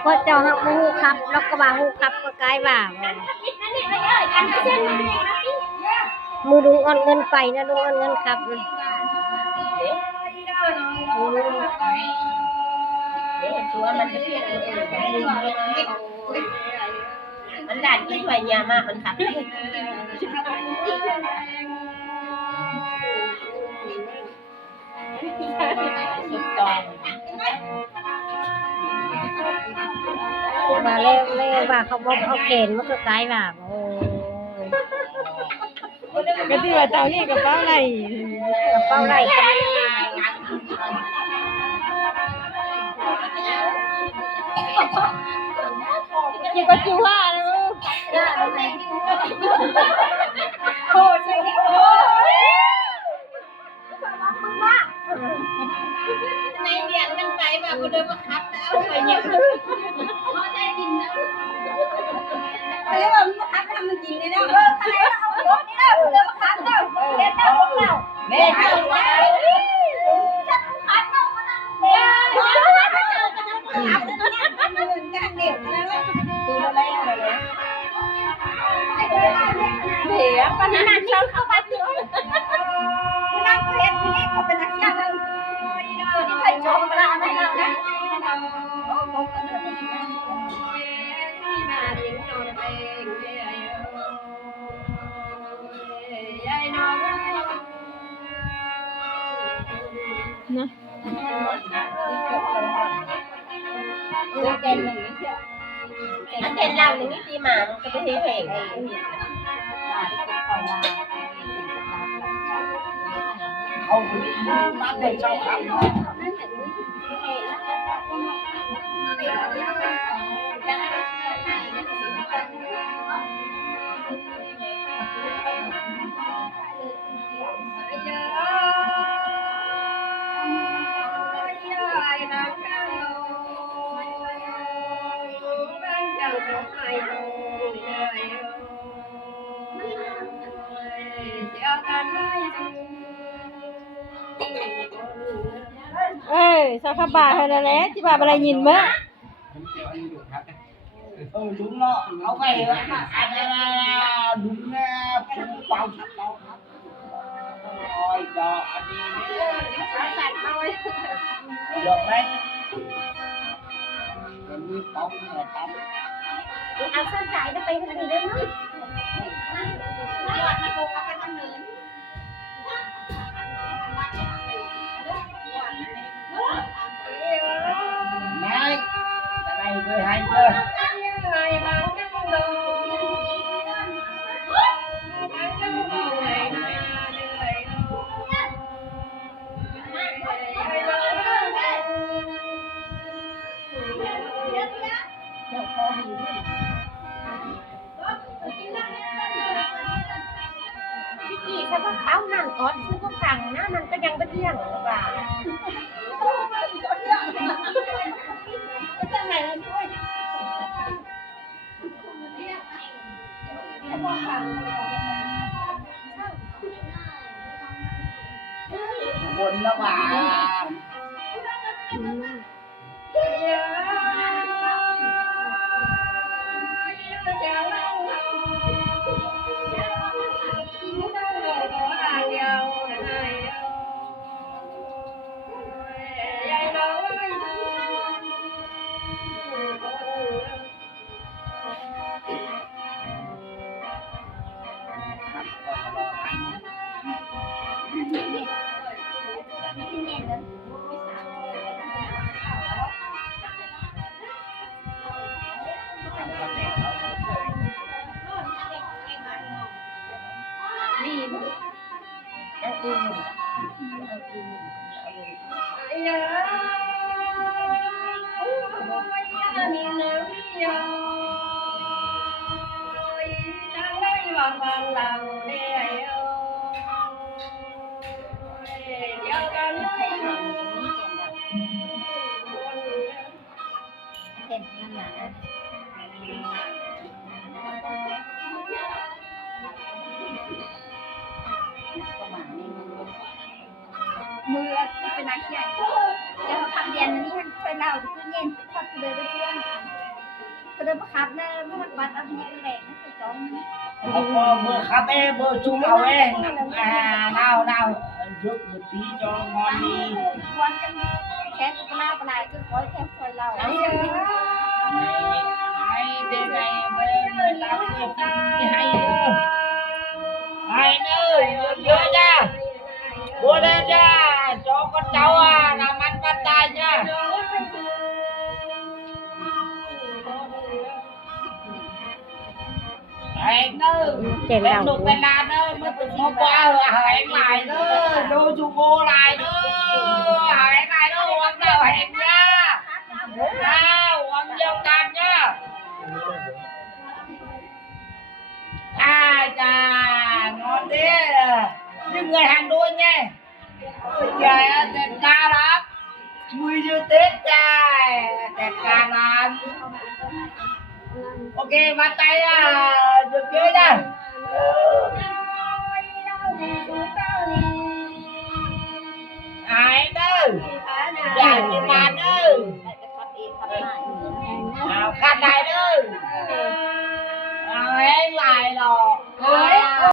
เพราะเจ้าหักบ่ฮู้ครับแล้วก็ว่าฮู้ครับก็กลายว่ามือลุงอ่อนเงินไปนะลุงอ่อนเงินครับตัวมันจะเพี้ยนมันด่านกินหวยยามากมันครับสุดจองมาแล้วว่าเขาบอกเอาเกณฑ์มันก็กลายว่าโอ้ก็ที่ว่าเจ้านี่กระเป๋าไหนกระเป๋าไหลกันยังก็จิ้วว่าเลยมึงโคตรใช่ไหมในเดียนกันไปแบบกูเดินมาคับแล้วไปเยอะเขาได้กินแล้วเรียกว่ามาคับทำมันกินเลยนะใครเอารถนี่แล้วเดินมาคับแล้วเล่นแล้วพวกเราแม่เอาไว้ฉันคับแล้วมาแม่คับกันเงินกันเด็กแล้วดูแลอะไรเสียปัญหาที่เข้าบ้านเดียวคุณนั่งเฮ็ดนี่เขาเป็นนักเรียนเลยที่เคยจบมาแล้วไม่เอานะนะอันเด่นเราหนึ่งนี่ตีหมามันก็ไม่ใช่เพลงเขาบ้านเด็กชอบครับเอ้ยสักบาทเท่านั้นแหละที่บาทอะไรยินมั้ยđúng đó nó vậy đó đúng cũng bao bao rồi cho anh đi được đấy đi bóng là tắm เอาเส้นใจจะไปทางเดิมมั้ยยอดมาโกงเอาไปทางเดินnày tại đây chơi hay chưa chị sao có áo nàng có chứ có thằng nó nàng có nhân bên riêng và cái này là thôi buồn đó bà mưaเป็นนักเขียน จะมาขับเรียนอันนี้มันช่วยเราคือเย็นขับเลยด้วยเพื่อนก็เดินมาขับนะมันบัดเอาที่แรงนะคือจ้องนี่ bơ khát ê bơ chung nào ê nào nào rước một tí cho ngon đi วันกันแค่กุลาปลายคือคอยแค่ช่วยเรา hay thế này bên người ta cười phim hay nữa hay nữa nhớ nha mua lên nha cho con cháu làm ăn phát tài nha hẹn nữa เจ๋งเรา em đục bên là nữa mới được hôm qua hẹn lại nữa đôi chú cô lại nữa hẹn lại nữa hôm nào hẹn nha nào hôm giao cam nha chà ngon thế nhưng người Hà Nội nha trời ơi đẹp ca lắm vui như Tết trời đẹp ca lắm ok bắt tay được chơi nha ai đâu giải cái bàn đâu nào khát lại đâu